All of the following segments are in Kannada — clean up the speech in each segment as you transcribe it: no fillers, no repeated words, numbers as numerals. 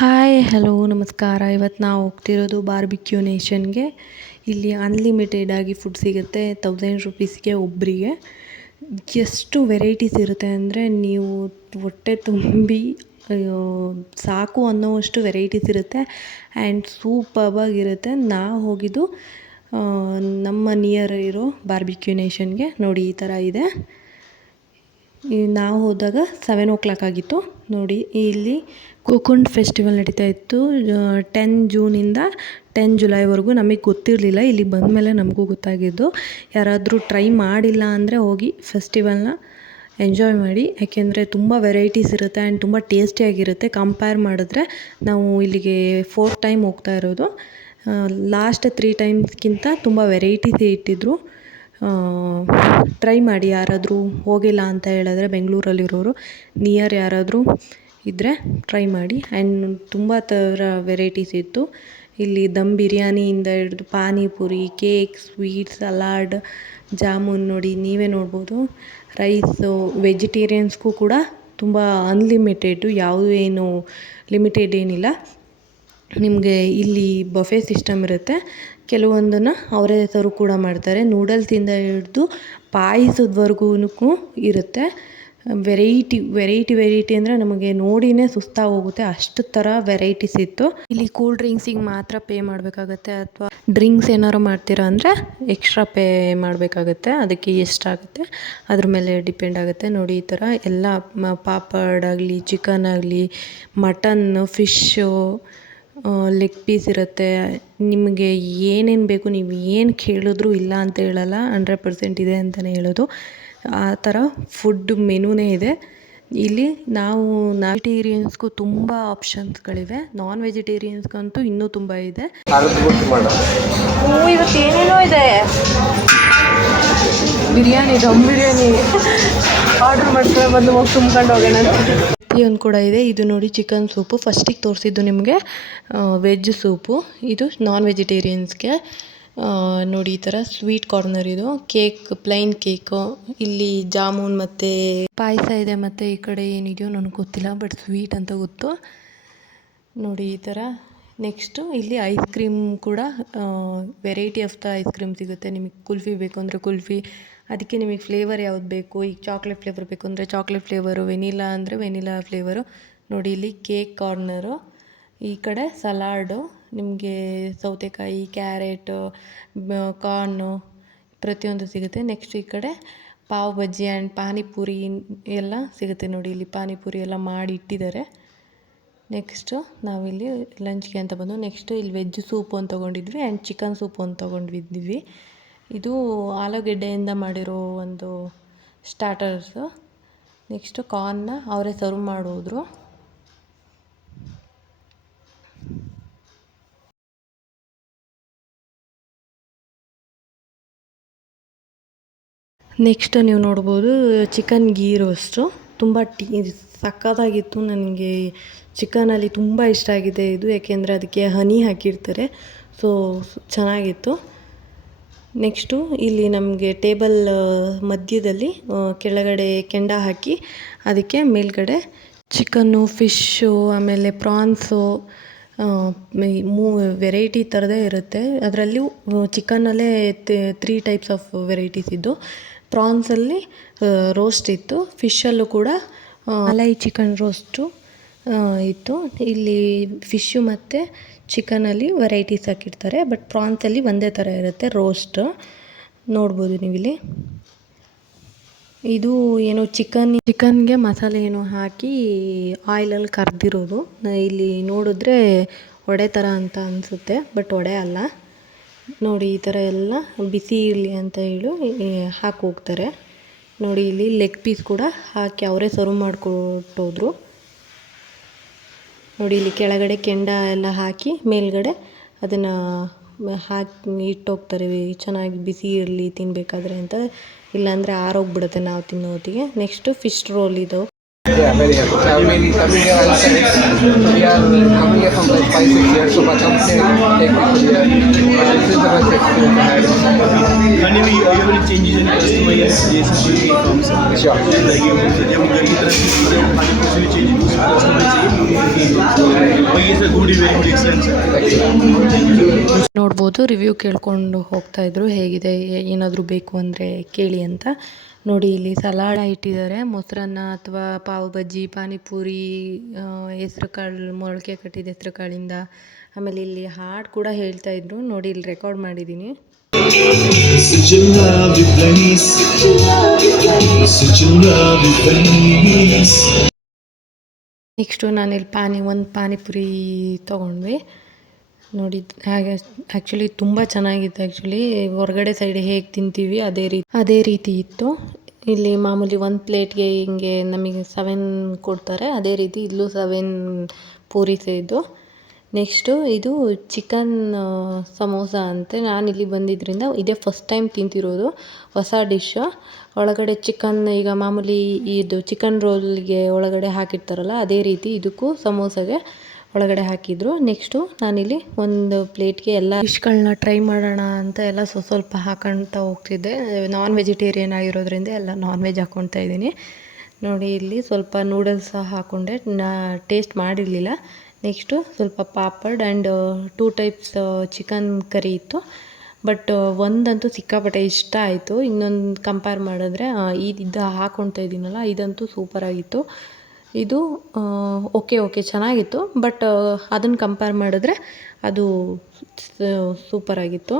ಹಾಯ್ ಹಲೋ ನಮಸ್ಕಾರ. ಇವತ್ತು ನಾವು ಹೋಗ್ತಿರೋದು ಬಾರ್ಬಿಕ್ಯೂ ನೇಷನ್ಗೆ. ಇಲ್ಲಿ ಅನ್ಲಿಮಿಟೆಡ್ ಆಗಿ ಫುಡ್ ಸಿಗುತ್ತೆ 1000 ರುಪೀಸ್ಗೆ ಒಬ್ಬರಿಗೆ. ಎಷ್ಟು ವೆರೈಟೀಸ್ ಇರುತ್ತೆ ಅಂದರೆ ನೀವು ಹೊಟ್ಟೆ ತುಂಬಿ ಸಾಕು ಅನ್ನೋವಷ್ಟು ವೆರೈಟೀಸ್ ಇರುತ್ತೆ ಆ್ಯಂಡ್ ಸೂಪರ್ಬಾಗಿರುತ್ತೆ. ನಾವು ಹೋಗಿದ್ದು ನಮ್ಮ ನಿಯರ್ ಇರೋ ಬಾರ್ಬಿಕ್ಯೂ ನೇಷನ್ಗೆ. ನೋಡಿ ಈ ಥರ ಇದೆ. ನಾವು ಹೋದಾಗ 7 ಆಗಿತ್ತು. ನೋಡಿ ಇಲ್ಲಿ ಕೋಕುಂಡ್ ಫೆಸ್ಟಿವಲ್ ನಡೀತಾ ಇತ್ತು 10 ಜೂನಿಂದ 10 ಜುಲೈವರೆಗೂ. ನಮಗೆ ಗೊತ್ತಿರಲಿಲ್ಲ, ಇಲ್ಲಿ ಬಂದಮೇಲೆ ನಮಗೂ ಗೊತ್ತಾಗಿದ್ದು. ಯಾರಾದರೂ ಟ್ರೈ ಮಾಡಿಲ್ಲ ಅಂದರೆ ಹೋಗಿ ಫೆಸ್ಟಿವಲ್ನ ಎಂಜಾಯ್ ಮಾಡಿ, ಯಾಕೆಂದರೆ ತುಂಬ ವೆರೈಟೀಸ್ ಇರುತ್ತೆ ಆ್ಯಂಡ್ ತುಂಬ ಟೇಸ್ಟಿಯಾಗಿರುತ್ತೆ. ಕಂಪೇರ್ ಮಾಡಿದ್ರೆ ನಾವು ಇಲ್ಲಿಗೆ 4th ಟೈಮ್ ಹೋಗ್ತಾ ಇರೋದು. ಲಾಸ್ಟ್ 3 ಟೈಮ್ಸ್ಗಿಂತ ತುಂಬ ವೆರೈಟೀಸ್ ಇಟ್ಟಿದ್ರು. ಟ್ರೈ ಮಾಡಿ, ಯಾರಾದರೂ ಹೋಗಿಲ್ಲ ಅಂತ ಹೇಳಿದ್ರೆ ಬೆಂಗಳೂರಲ್ಲಿರೋರು ನಿಯರ್ ಯಾರಾದರೂ ಇದ್ದರೆ ಟ್ರೈ ಮಾಡಿ. ಆ್ಯಂಡ್ ತುಂಬ ಥರ ವೆರೈಟೀಸ್ ಇತ್ತು. ಇಲ್ಲಿ ದಮ್ ಬಿರಿಯಾನಿಯಿಂದ ಹಿಡಿದು panipuri, cake, sweet, salad, jamun ನೋಡಿ ನೀವೇ ನೋಡ್ಬೋದು. ರೈಸು, ವೆಜಿಟೇರಿಯನ್ಸ್ಗೂ ಕೂಡ ತುಂಬ ಅನ್ಲಿಮಿಟೆಡು, ಯಾವುದೂ ಏನು ಲಿಮಿಟೆಡ್ ಏನಿಲ್ಲ. ನಿಮಗೆ ಇಲ್ಲಿ ಬಫೆ ಸಿಸ್ಟಮ್ ಇರುತ್ತೆ. ಕೆಲವೊಂದನ್ನು ಅವರೇ ಸರ್ವ್ ಕೂಡ ಮಾಡ್ತಾರೆ. ನೂಡಲ್ಸಿಂದ ಹಿಡಿದು ಪಾಯಸದವರೆಗೂ ಇರುತ್ತೆ. ವೆರೈಟಿ ಅಂದರೆ ನಮಗೆ ನೋಡಿನೇ ಸುಸ್ತಾಗಿ ಹೋಗುತ್ತೆ, ಅಷ್ಟು ಥರ ವೆರೈಟೀಸ್ ಇತ್ತು. ಇಲ್ಲಿ ಕೂಲ್ ಡ್ರಿಂಕ್ಸಿಗೆ ಮಾತ್ರ ಪೇ ಮಾಡಬೇಕಾಗತ್ತೆ, ಅಥವಾ ಡ್ರಿಂಕ್ಸ್ ಏನಾರು ಮಾಡ್ತೀರಾ ಅಂದರೆ ಎಕ್ಸ್ಟ್ರಾ ಪೇ ಮಾಡಬೇಕಾಗತ್ತೆ. ಅದಕ್ಕೆ ಎಷ್ಟಾಗುತ್ತೆ ಅದ್ರ ಮೇಲೆ ಡಿಪೆಂಡ್ ಆಗುತ್ತೆ. ನೋಡಿ ಈ ಥರ ಎಲ್ಲ ಪಾಪಡ್ ಆಗಲಿ, ಚಿಕನ್ ಆಗಲಿ, ಮಟನ್ನು, ಫಿಶ್ಶು, ಲೆಗ್ ಪೀಸ್ ಇರುತ್ತೆ. ನಿಮಗೆ ಏನೇನು ಬೇಕು ನೀವು ಏನು ಕೇಳಿದ್ರೂ ಇಲ್ಲ ಅಂತ ಹೇಳಲ್ಲ, 100% ಇದೆ ಅಂತಲೇ ಹೇಳೋದು. ಆ ಥರ ಫುಡ್ ಮೆನುನೇ ಇದೆ ಇಲ್ಲಿ. ನಾವು ವೆಜಿಟೇರಿಯನ್ಸ್ಗೂ ತುಂಬ ಆಪ್ಷನ್ಸ್ಗಳಿವೆ, ನಾನ್ ವೆಜಿಟೇರಿಯನ್ಸ್ಗಂತೂ ಇನ್ನೂ ತುಂಬ ಇದೆ. ಇವತ್ತು ಏನೇನೋ ಇದೆ. ಬಿರಿಯಾನಿ, ದಮ್ ಬಿರಿಯಾನಿ ಆರ್ಡ್ರ್ ಮಾಡ್ತಾರೆ, ಬಂದು ಹೋಗಿ ತುಂಬ್ಕೊಂಡು ಹೋಗೋಣ. ಪ್ರತಿಯೊಂದು ಕೂಡ ಇದೆ. ಇದು ನೋಡಿ ಚಿಕನ್ ಸೂಪು, ಫಸ್ಟಿಗೆ ತೋರಿಸಿದ್ದು ನಿಮಗೆ ವೆಜ್ ಸೂಪು. ಇದು ನಾನ್ ವೆಜಿಟೇರಿಯನ್ಸ್ಗೆ. ನೋಡಿ ಈ ಥರ ಸ್ವೀಟ್ ಕಾರ್ನರ್. ಇದು ಕೇಕ್, ಪ್ಲೈನ್ ಕೇಕು. ಇಲ್ಲಿ ಜಾಮೂನ್ ಮತ್ತು ಪಾಯಸ ಇದೆ. ಮತ್ತು ಈ ಕಡೆ ಏನಿದೆಯೋ ನನಗೆ ಗೊತ್ತಿಲ್ಲ, ಬಟ್ ಸ್ವೀಟ್ ಅಂತ ಗೊತ್ತು. ನೋಡಿ ಈ ಥರ. ನೆಕ್ಸ್ಟು ಇಲ್ಲಿ ಐಸ್ ಕ್ರೀಮ್ ಕೂಡ variety of the ice cream ಸಿಗುತ್ತೆ. ನಿಮಗೆ ಕುಲ್ಫಿ ಬೇಕು ಅಂದರೆ ಕುಲ್ಫಿ, ಅದಕ್ಕೆ ನಿಮಗೆ ಫ್ಲೇವರ್ ಯಾವ್ದು ಬೇಕು. ಈಗ ಚಾಕ್ಲೇಟ್ ಫ್ಲೇವರ್ ಬೇಕು ಅಂದರೆ ಚಾಕ್ಲೇಟ್ ಫ್ಲೇವರು, ವೆನಿಲಾ ಅಂದರೆ ವೆನಿಲಾ ಫ್ಲೇವರು. ನೋಡಿ ಇಲ್ಲಿ ಕೇಕ್ ಕಾರ್ನರು. ಈ ಕಡೆ ಸಲಾಡು, ನಿಮಗೆ ಸೌತೆಕಾಯಿ, ಕ್ಯಾರೆಟು, ಕಾರ್ನು ಪ್ರತಿಯೊಂದು ಸಿಗುತ್ತೆ. ನೆಕ್ಸ್ಟ್ ಈ ಕಡೆ ಪಾವ್ ಬಜ್ಜಿ ಆ್ಯಂಡ್ ಪಾನಿಪುರಿ ಎಲ್ಲ ಸಿಗುತ್ತೆ. ನೋಡಿ ಇಲ್ಲಿ ಪಾನಿಪುರಿ ಎಲ್ಲ ಮಾಡಿ ಇಟ್ಟಿದ್ದಾರೆ. ನೆಕ್ಸ್ಟು ನಾವಿಲ್ಲಿ ಲಂಚ್ಗೆ ಅಂತ ಬಂದು, ನೆಕ್ಸ್ಟು ಇಲ್ಲಿ ವೆಜ್ ಸೂಪು ಅಂತ ತೊಗೊಂಡಿದ್ವಿ ಆ್ಯಂಡ್ ಚಿಕನ್ ಸೂಪು ಅಂತ ತೊಗೊಂಡಿದ್ವಿ. ಇದು ಆಲೂಗೆಡ್ಡೆಯಿಂದ ಮಾಡಿರೋ ಒಂದು ಸ್ಟಾರ್ಟರ್ಸು. ನೆಕ್ಸ್ಟು ಕಾರ್ನ್ನ ಅವರೇ ಸರ್ವ್ ಮಾಡೋದ್ರು. ನೆಕ್ಸ್ಟ್ ನೀವು ನೋಡ್ಬೋದು ಚಿಕನ್ ಗೀ ರೋಸ್ಟು. ತುಂಬ ಸಕ್ಕತ್ತಾಗಿತ್ತು. ನನಗೆ ಚಿಕನಲ್ಲಿ ತುಂಬ ಇಷ್ಟ ಆಗಿದೆ ಇದು, ಯಾಕೆಂದರೆ ಅದಕ್ಕೆ ಹನಿ ಹಾಕಿರ್ತಾರೆ, ಸೊ ಚೆನ್ನಾಗಿತ್ತು. ನೆಕ್ಸ್ಟು ಇಲ್ಲಿ ನಮಗೆ ಟೇಬಲ್ ಮಧ್ಯದಲ್ಲಿ ಕೆಳಗಡೆ ಕೆಂಡ ಹಾಕಿ ಅದಕ್ಕೆ ಮೇಲ್ಗಡೆ ಚಿಕನ್ನು, ಫಿಶ್ಶು, ಆಮೇಲೆ ಪ್ರಾನ್ಸು, ವೆರೈಟಿ ಥರದೇ ಇರುತ್ತೆ. ಅದರಲ್ಲೂ ಚಿಕನ್ನಲ್ಲೇ 3 ಟೈಪ್ಸ್ ಆಫ್ ವೆರೈಟೀಸ್ ಇದ್ದು. ಪ್ರಾನ್ಸಲ್ಲಿ ರೋಸ್ಟ್ ಇತ್ತು, ಫಿಶಲ್ಲೂ ಕೂಡ ಮಲೈ ಚಿಕನ್ ರೋಸ್ಟು ಇತ್ತು. ಇಲ್ಲಿ ಫಿಶ್ಶು ಮತ್ತು ಚಿಕನಲ್ಲಿ ವೆರೈಟೀಸ್ ಹಾಕಿರ್ತಾರೆ, ಬಟ್ ಪ್ರಾನ್ಸಲ್ಲಿ ಒಂದೇ ಥರ ಇರುತ್ತೆ ರೋಸ್ಟ್. ನೋಡ್ಬೋದು ನೀವಿಲ್ಲಿ. ಇದು ಏನು ಚಿಕನ್ಗೆ ಮಸಾಲೆ ಏನೋ ಹಾಕಿ ಆಯಿಲಲ್ಲಿ ಕರ್ದಿರೋದು. ಇಲ್ಲಿ ನೋಡಿದ್ರೆ ವಡೆ ಥರ ಅಂತ ಅನಿಸುತ್ತೆ, ಬಟ್ ವಡೆ ಅಲ್ಲ. ನೋಡಿ ಈ ಥರ ಎಲ್ಲ ಬಿಸಿ ಇರಲಿ ಅಂತ ಹೇಳಿ ಹಾಕಿ ಹೋಗ್ತಾರೆ. ನೋಡಿ ಇಲ್ಲಿ ಲೆಗ್ ಪೀಸ್ ಕೂಡ ಹಾಕಿ ಅವರೇ ಸರ್ವ್ ಮಾಡಿಕೊಟ್ಟೋದ್ರು. ನೋಡಿ ಇಲ್ಲಿ ಕೆಳಗಡೆ ಕೆಂಡ ಎಲ್ಲ ಹಾಕಿ ಮೇಲ್ಗಡೆ ಅದನ್ನು ಹಾಕಿ ಇಟ್ಟೋಗ್ತಾರೆ, ಚೆನ್ನಾಗಿ ಬಿಸಿ ಇರಲಿ ತಿನ್ನಬೇಕಾದ್ರೆ ಅಂತ. ಇಲ್ಲಾಂದರೆ ಆರೋಗ್ಬಿಡುತ್ತೆ ನಾವು ತಿನ್ನೋ ಹೊತ್ತಿಗೆ. ನೆಕ್ಸ್ಟು ಫಿಶ್ ರೋಲ್ ಇದು. Yeah, very happy. So I mean, coming here, we are coming here from like 5-6 years, so my company take people here. This is the best experience I had. And you have any changes in customer Sure. like you जब घर की तरफ से 100% change customer चाहिए Why is the good very good excellent sir? ನೋಡ್ಬೋದು ರಿವ್ಯೂ ಕೇಳ್ಕೊಂಡು ಹೋಗ್ತಾ ಇದ್ರು ಹೇಗಿದೆ ಏನಾದರೂ ಬೇಕು ಅಂದರೆ ಕೇಳಿ ಅಂತ. ನೋಡಿ ಇಲ್ಲಿ ಸಲಾಡ ಇಟ್ಟಿದ್ದಾರೆ, ಮೊಸರನ್ನ ಅಥವಾ ಪಾವ್ ಬಜ್ಜಿ, ಪಾನಿಪುರಿ, ಹೆಸ್ರು ಕಾಳು ಮೊಳಕೆ ಕಟ್ಟಿದ ಹೆಸ್ರು ಕಾಳಿಂದ. ಆಮೇಲೆ ಇಲ್ಲಿ ಹಾಡು ಕೂಡ ಹೇಳ್ತಾ ಇದ್ರು ನೋಡಿ, ಇಲ್ಲಿ ರೆಕಾರ್ಡ್ ಮಾಡಿದ್ದೀನಿ. Such a lovely place, such a lovely place. Next ನಾನಿಲ್ಲಿ ಒಂದು ಪಾನಿಪುರಿ ತೊಗೊಂಡ್ವಿ ನೋಡಿ. ಹಾಗೆ ಆ್ಯಕ್ಚುಲಿ ತುಂಬ ಚೆನ್ನಾಗಿತ್ತು. ಆ್ಯಕ್ಚುಲಿ ಹೊರಗಡೆ ಸೈಡ್ ಹೇಗೆ ತಿಂತೀವಿ ಅದೇ ರೀತಿ ಇತ್ತು. ಇಲ್ಲಿ ಮಾಮೂಲಿ ಒಂದು ಪ್ಲೇಟ್ಗೆ ಹಿಂಗೆ ನಮಗೆ 7 ಕೊಡ್ತಾರೆ, ಅದೇ ರೀತಿ ಇಲ್ಲೂ 7 ಪೂರೀಸ್ ಇದ್ದು. ನೆಕ್ಸ್ಟು ಇದು ಚಿಕನ್ ಸಮೋಸ ಅಂತೆ. ನಾನಿಲ್ಲಿ ಬಂದಿದ್ದರಿಂದ ಇದೇ ಫಸ್ಟ್ ಟೈಮ್ ತಿಂತಿರೋದು, ಹೊಸ ಡಿಶ್ಶು. ಒಳಗಡೆ ಚಿಕನ್, ಈಗ ಮಾಮೂಲಿ ಇದು ಚಿಕನ್ ರೋಲ್ಗೆ ಒಳಗಡೆ ಹಾಕಿರ್ತಾರಲ್ಲ ಅದೇ ರೀತಿ ಇದಕ್ಕೂ ಸಮೋಸಾಗೆ ಒಳಗಡೆ ಹಾಕಿದ್ರು. ನೆಕ್ಸ್ಟು ನಾನಿಲ್ಲಿ ಒಂದು ಪ್ಲೇಟ್ಗೆ ಎಲ್ಲ ಡಿಶ್ಗಳನ್ನ ಟ್ರೈ ಮಾಡೋಣ ಅಂತ ಎಲ್ಲ ಸ್ವಲ್ಪ ಹಾಕೊಳ್ತಾ ಹೋಗ್ತಿದ್ದೆ. ನಾನ್ ವೆಜಿಟೇರಿಯನ್ ಆಗಿರೋದ್ರಿಂದ ಎಲ್ಲ ನಾನ್ ವೆಜ್ ಹಾಕ್ಕೊಳ್ತಾ ಇದ್ದೀನಿ ನೋಡಿ. ಇಲ್ಲಿ ಸ್ವಲ್ಪ ನೂಡಲ್ಸ್ ಹಾಕ್ಕೊಂಡೆ, ಟೇಸ್ಟ್ ಮಾಡಿರಲಿಲ್ಲ. ನೆಕ್ಸ್ಟು ಸ್ವಲ್ಪ papad and 2 types chicken curry ಇತ್ತು. ಬಟ್ ಒಂದಂತೂ ಸಿಕ್ಕಾಪಟ್ಟೆ ಇಷ್ಟ ಆಯಿತು. ಇನ್ನೊಂದು ಕಂಪೇರ್ ಮಾಡಿದ್ರೆ ಇದು ಹಾಕ್ಕೊಳ್ತಾ ಇದ್ದೀನಲ್ಲ ಇದಂತೂ ಸೂಪರಾಗಿತ್ತು. ಇದು ಓಕೆ ಚೆನ್ನಾಗಿತ್ತು, ಬಟ್ ಅದನ್ನು ಕಂಪೇರ್ ಮಾಡಿದ್ರೆ ಅದು ಸೂಪರಾಗಿತ್ತು.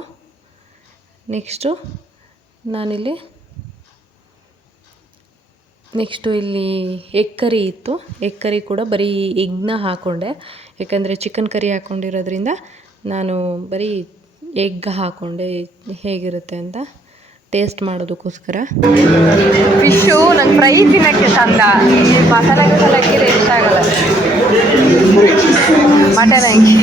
ನೆಕ್ಸ್ಟು ಇಲ್ಲಿ ಎಗ್ ಕರಿ ಇತ್ತು. ಎಗ್ ಕರಿ ಕೂಡ ಬರೀ ಎಗ್ನ ಹಾಕ್ಕೊಂಡೆ, ಯಾಕಂದರೆ ಚಿಕನ್ ಕರಿ ಹಾಕ್ಕೊಂಡಿರೋದ್ರಿಂದ ನಾನು ಬರೀ ಎಗ್ ಹಾಕ್ಕೊಂಡೆ ಹೇಗಿರುತ್ತೆ ಅಂತ ಟೇಸ್ಟ್ ಮಾಡೋದಕ್ಕೋಸ್ಕರ. ಫಿಶ್ಶು ನಂಗೆ ಫ್ರೈ ತಿನ್ನೋಕ್ಕೆ ಚಂದ, ಮಸಾಲೆ ಹಾಕಿದ್ರೆ ಇಷ್ಟ ಆಗಲ್ಲ. ಮಟನ್ ಹಾಕಿ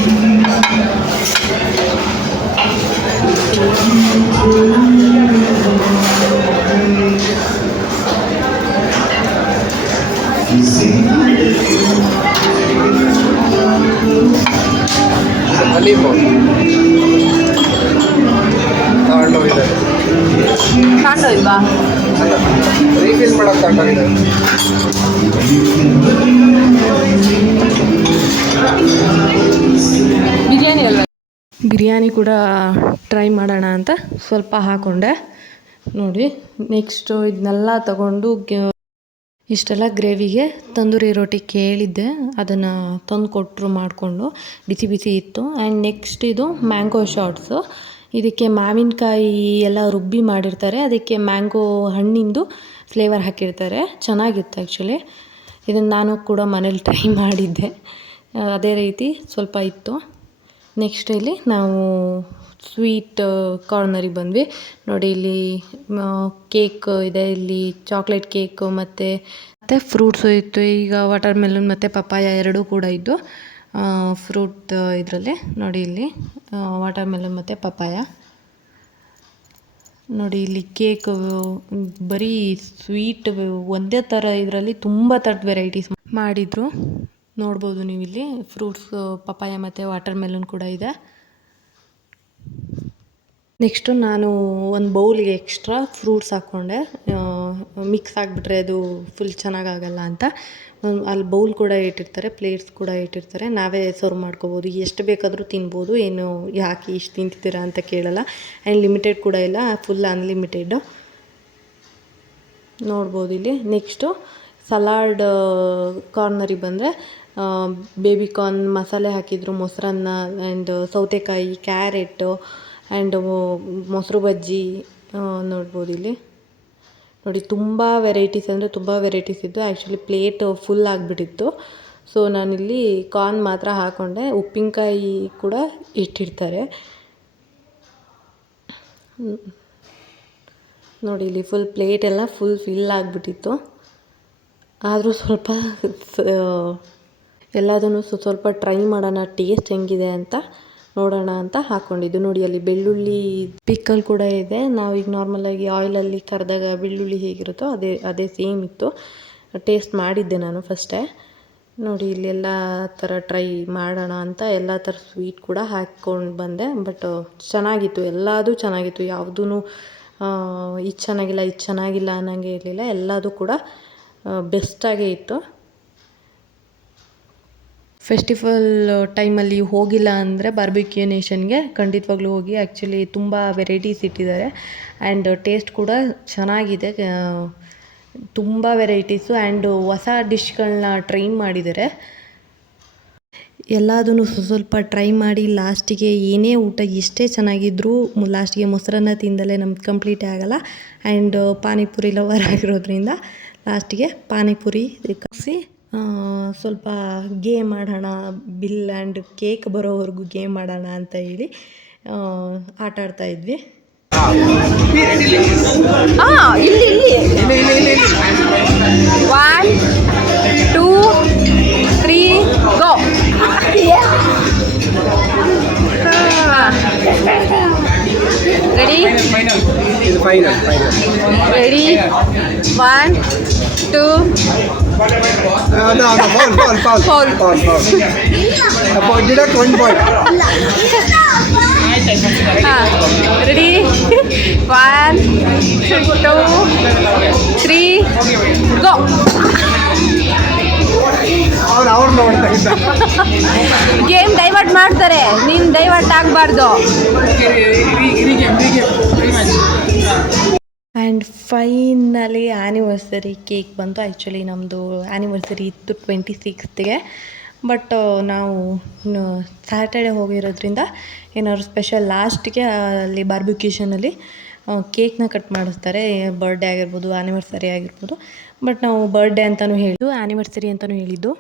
ಅಲೀಫ್ ತಗೊಂಡೋಗಿದ್ದಾರೆ, ಕಾಣೋಲ್ವಾ? ರೀಫಿಲ್ ಮಾಡೋಕ್ಕೆ ತಗೊಂಡೋಗಿದ್ದಾರೆ. ಬಿರಿಯಾನಿ ಅಲ್ವಾ? ಬಿರಿಯಾನಿ ಕೂಡ ಟ್ರೈ ಮಾಡೋಣ ಅಂತ ಸ್ವಲ್ಪ ಹಾಕ್ಕೊಂಡೆ ನೋಡಿ. ನೆಕ್ಸ್ಟು ಇದನ್ನೆಲ್ಲ ತಗೊಂಡು ಇಷ್ಟೆಲ್ಲ ಗ್ರೇವಿಗೆ ತಂದೂರಿ ರೋಟಿ ಕೇಳಿದ್ದೆ, ಅದನ್ನು ತಂದು ಕೊಟ್ಟರು ಮಾಡಿಕೊಂಡು. ಬಿಸಿ ಇತ್ತು. ಆ್ಯಂಡ್ ನೆಕ್ಸ್ಟ್ ಇದು ಮ್ಯಾಂಗೋ ಶಾಟ್ಸು. ಇದಕ್ಕೆ ಮಾವಿನಕಾಯಿ ಎಲ್ಲ ರುಬ್ಬಿ ಮಾಡಿರ್ತಾರೆ, ಅದಕ್ಕೆ ಮ್ಯಾಂಗೋ ಹಣ್ಣಿಂದು ಫ್ಲೇವರ್ ಹಾಕಿರ್ತಾರೆ. ಚೆನ್ನಾಗಿತ್ತು ಆ್ಯಕ್ಚುಲಿ. ಇದನ್ನು ನಾನು ಕೂಡ ಮನೇಲಿ ಟ್ರೈ ಮಾಡಿದ್ದೆ, ಅದೇ ರೀತಿ ಸ್ವಲ್ಪ ಇತ್ತು. ನೆಕ್ಸ್ಟ್ ಇಲ್ಲಿ ನಾವು ಸ್ವೀಟ್ ಕಾರ್ನರಿಗೆ ಬಂದ್ವಿ ನೋಡಿ. ಇಲ್ಲಿ ಕೇಕ್ ಇದೆ, ಇಲ್ಲಿ ಚಾಕ್ಲೇಟ್ ಕೇಕು ಮತ್ತು ಫ್ರೂಟ್ಸು ಇತ್ತು. ಈಗ ವಾಟರ್ ಮೆಲನ್ ಮತ್ತು ಪಪ್ಪಾಯ ಎರಡೂ ಕೂಡ ಇದ್ದು ಫ್ರೂಟ್ ಇದರಲ್ಲಿ ನೋಡಿ. ಇಲ್ಲಿ ವಾಟರ್ ಮೆಲನ್ ಮತ್ತು ಪಪ್ಪಾಯ ನೋಡಿ. ಇಲ್ಲಿ ಕೇಕ್ ಬರೀ ಸ್ವೀಟ್ ಒಂದೇ ಥರ ಇದರಲ್ಲಿ ತುಂಬ ಥರದ ವೆರೈಟೀಸ್ ಮಾಡಿದರು ನೋಡ್ಬೋದು ನೀವು. ಇಲ್ಲಿ ಫ್ರೂಟ್ಸ್ ಪಪ್ಪಾಯ ಮತ್ತು ವಾಟರ್ ಮೆಲನ್ ಕೂಡ ಇದೆ. ನೆಕ್ಸ್ಟು ನಾನು ಒಂದು ಬೌಲಿಗೆ ಎಕ್ಸ್ಟ್ರಾ ಫ್ರೂಟ್ಸ್ ಹಾಕ್ಕೊಂಡೆ, ಮಿಕ್ಸ್ ಆಗಿಬಿಟ್ರೆ ಅದು ಫುಲ್ ಚೆನ್ನಾಗಾಗಲ್ಲ ಅಂತ. ಅಲ್ಲಿ ಬೌಲ್ ಕೂಡ ಇಟ್ಟಿರ್ತಾರೆ, ಪ್ಲೇಟ್ಸ್ ಕೂಡ ಇಟ್ಟಿರ್ತಾರೆ, ನಾವೇ ಸರ್ವ್ ಮಾಡ್ಕೋಬೋದು, ಎಷ್ಟು ಬೇಕಾದರೂ ತಿನ್ಬೋದು, ಏನು ಯಾಕೆ ಇಷ್ಟು ತಿಂತಿದ್ದೀರಾ ಅಂತ ಕೇಳಲ್ಲ. ಆ್ಯಂಡ್ ಲಿಮಿಟೆಡ್ ಕೂಡ ಇಲ್ಲ, ಫುಲ್ ಅನ್ಲಿಮಿಟೆಡ್ ನೋಡ್ಬೋದು ಇಲ್ಲಿ. ನೆಕ್ಸ್ಟು ಸಲಾಡ್ ಕಾರ್ನರಿಗೆ ಬಂದರೆ ಬೇಬಿ ಕಾರ್ನ್ ಮಸಾಲೆ ಹಾಕಿದ್ರು, ಮೊಸರನ್ನ ಆ್ಯಂಡ್ ಸೌತೆಕಾಯಿ, ಕ್ಯಾರೆಟು ಆ್ಯಂಡ್ ಮೊಸರು ಬಜ್ಜಿ ನೋಡ್ಬೋದು ಇಲ್ಲಿ ನೋಡಿ. ತುಂಬ ವೆರೈಟೀಸ್ ಅಂದರೆ ತುಂಬ ವೆರೈಟೀಸ್ ಇದ್ದು. ಆ್ಯಕ್ಚುಲಿ ಪ್ಲೇಟ್ ಫುಲ್ ಆಗಿಬಿಟ್ಟಿತ್ತು. ಸೊ ನಾನಿಲ್ಲಿ ಕಾರ್ನ್ ಮಾತ್ರ ಹಾಕ್ಕೊಂಡೆ. ಉಪ್ಪಿನಕಾಯಿ ಕೂಡ ಇಟ್ಟಿರ್ತಾರೆ ನೋಡಿ. ಇಲ್ಲಿ ಫುಲ್ ಪ್ಲೇಟೆಲ್ಲ ಫಿಲ್ ಆಗಿಬಿಟ್ಟಿತ್ತು. ಆದರೂ ಸ್ವಲ್ಪ ಎಲ್ಲದನ್ನು ಸ್ವಲ್ಪ ಟ್ರೈ ಮಾಡೋಣ, ಟೇಸ್ಟ್ ಹೆಂಗಿದೆ ಅಂತ ನೋಡೋಣ ಅಂತ ಹಾಕ್ಕೊಂಡಿದ್ದು ನೋಡಿ. ಅಲ್ಲಿ ಬೆಳ್ಳುಳ್ಳಿ ಪಿಕ್ಕಲ್ ಕೂಡ ಇದೆ. ನಾವೀಗ ನಾರ್ಮಲಾಗಿ ಆಯಿಲಲ್ಲಿ ಕರೆದಾಗ ಬೆಳ್ಳುಳ್ಳಿ ಹೇಗಿರುತ್ತೋ ಅದೇ ಸೇಮ್ ಇತ್ತು. ಟೇಸ್ಟ್ ಮಾಡಿದ್ದೆ ನಾನು ಫಸ್ಟೇ ನೋಡಿ. ಇಲ್ಲಿ ಎಲ್ಲ ಥರ ಟ್ರೈ ಮಾಡೋಣ ಅಂತ ಎಲ್ಲ ಥರ ಸ್ವೀಟ್ ಕೂಡ ಹಾಕ್ಕೊಂಡು ಬಂದೆ. ಬಟ್ ಚೆನ್ನಾಗಿತ್ತು, ಎಲ್ಲದೂ ಚೆನ್ನಾಗಿತ್ತು. ಯಾವುದೂ ಇದು ಚೆನ್ನಾಗಿಲ್ಲ ಅನ್ನೋಂಗೆ ಇರಲಿಲ್ಲ. ಎಲ್ಲದೂ ಕೂಡ ಬೆಸ್ಟಾಗೇ ಇತ್ತು. ಫೆಸ್ಟಿವಲ್ ಟೈಮಲ್ಲಿ ಹೋಗಿಲ್ಲ ಅಂದರೆ ಬಾರ್ಬಿಕ್ಯೂ ನೇಷನ್ಗೆ ಖಂಡಿತವಾಗ್ಲೂ ಹೋಗಿ. ಆ್ಯಕ್ಚುಲಿ ತುಂಬ ವೆರೈಟೀಸ್ ಇಟ್ಟಿದ್ದಾರೆ ಆ್ಯಂಡ್ ಟೇಸ್ಟ್ ಕೂಡ ಚೆನ್ನಾಗಿದೆ. ತುಂಬ ವೆರೈಟೀಸು ಆ್ಯಂಡ್ ಹೊಸ ಡಿಶ್ಗಳನ್ನ ಟ್ರೈ ಮಾಡಿದ್ದಾರೆ. ಎಲ್ಲದನ್ನು ಸ್ವಲ್ಪ ಟ್ರೈ ಮಾಡಿ ಲಾಸ್ಟಿಗೆ ಏನೇ ಊಟ ಎಷ್ಟೇ ಚೆನ್ನಾಗಿದ್ದರೂ ಲಾಸ್ಟಿಗೆ ಮೊಸರನ್ನ ತಿಂದಲೇ ನಮ್ಗೆ ಕಂಪ್ಲೀಟೇ ಆಗೋಲ್ಲ. ಆ್ಯಂಡ್ ಪಾನಿಪುರಿ ಲವರ್ ಆಗಿರೋದ್ರಿಂದ ಲಾಸ್ಟಿಗೆ ಪಾನಿಪುರಿ ಕಲಿಸಿ ಸ್ವಲ್ಪ ಗೇಮ್ ಆಡೋಣ, ಬಿಲ್ ಆ್ಯಂಡ್ ಕೇಕ್ ಬರೋವರೆಗೂ ಗೇಮ್ ಆಡೋಣ ಅಂತ ಹೇಳಿ ಆಟ ಆಡ್ತಾಯಿದ್ವಿ. ಇಲ್ಲಿ 1 2 3 ಗೋ. ರೆಡಿ ಇದು final ready 1 2 deduct 1 point. Ready 1 2 3 ಗೋ. ಅವ್ರು ನೋಡ್ತಾ ಇದ್ದ ಗೇಮ್ ಡೈವರ್ಟ್ ಮಾಡ್ತಾರೆ, ನೀನು ಡೈವರ್ಟ್ ಆಗಬಾರ್ದು. ಆ್ಯಂಡ್ ಫೈನಲಿ ಆ್ಯನಿವರ್ಸರಿ ಕೇಕ್ ಬಂತು. ಆ್ಯಕ್ಚುಲಿ ನಮ್ಮದು ಆ್ಯನಿವರ್ಸರಿ ಇತ್ತು 26ಗೆ, ಬಟ್ ನಾವು ಸ್ಯಾಟರ್ಡೆ ಹೋಗಿರೋದ್ರಿಂದ ಏನಾದ್ರು ಸ್ಪೆಷಲ್ ಲಾಸ್ಟ್ಗೆ ಅಲ್ಲಿ ಬಾರ್ಬಿಕ್ಯೂಷನಲ್ಲಿ ಕೇಕ್ನ ಕಟ್ ಮಾಡಿಸ್ತಾರೆ. ಬರ್ಡೇ ಆಗಿರ್ಬೋದು, ಆ್ಯನಿವರ್ಸರಿ ಆಗಿರ್ಬೋದು. ಬಟ್ ನಾವು ಬರ್ಡೇ ಅಂತಲೂ ಹೇಳಿದ್ದು, ಆ್ಯನಿವರ್ಸರಿ ಅಂತಲೂ ಹೇಳಿದ್ದು.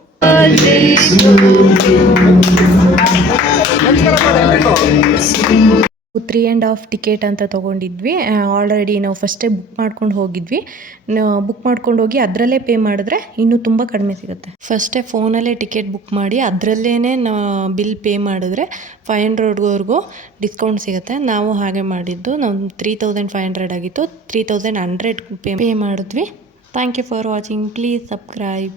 3.5 ಟಿಕೆಟ್ ಅಂತ ತೊಗೊಂಡಿದ್ವಿ. ಆಲ್ರೆಡಿ ನಾವು ಫಸ್ಟೇ ಬುಕ್ ಮಾಡ್ಕೊಂಡು ಹೋಗಿದ್ವಿ. ಬುಕ್ ಮಾಡ್ಕೊಂಡು ಹೋಗಿ ಅದರಲ್ಲೇ ಪೇ ಮಾಡಿದ್ರೆ ಇನ್ನೂ ತುಂಬ ಕಡಿಮೆ ಸಿಗುತ್ತೆ. ಫಸ್ಟೇ ಫೋನಲ್ಲೇ ಟಿಕೆಟ್ ಬುಕ್ ಮಾಡಿ ಅದರಲ್ಲೇ ಬಿಲ್ ಪೇ ಮಾಡಿದ್ರೆ 500ವರೆಗೂ ಡಿಸ್ಕೌಂಟ್ ಸಿಗುತ್ತೆ. ನಾವು ಹಾಗೆ ಮಾಡಿದ್ದು. ನಾವು 3500 ಆಗಿತ್ತು, 3100 ಪೇ ಮಾಡಿದ್ವಿ. Thank you for watching. Please subscribe.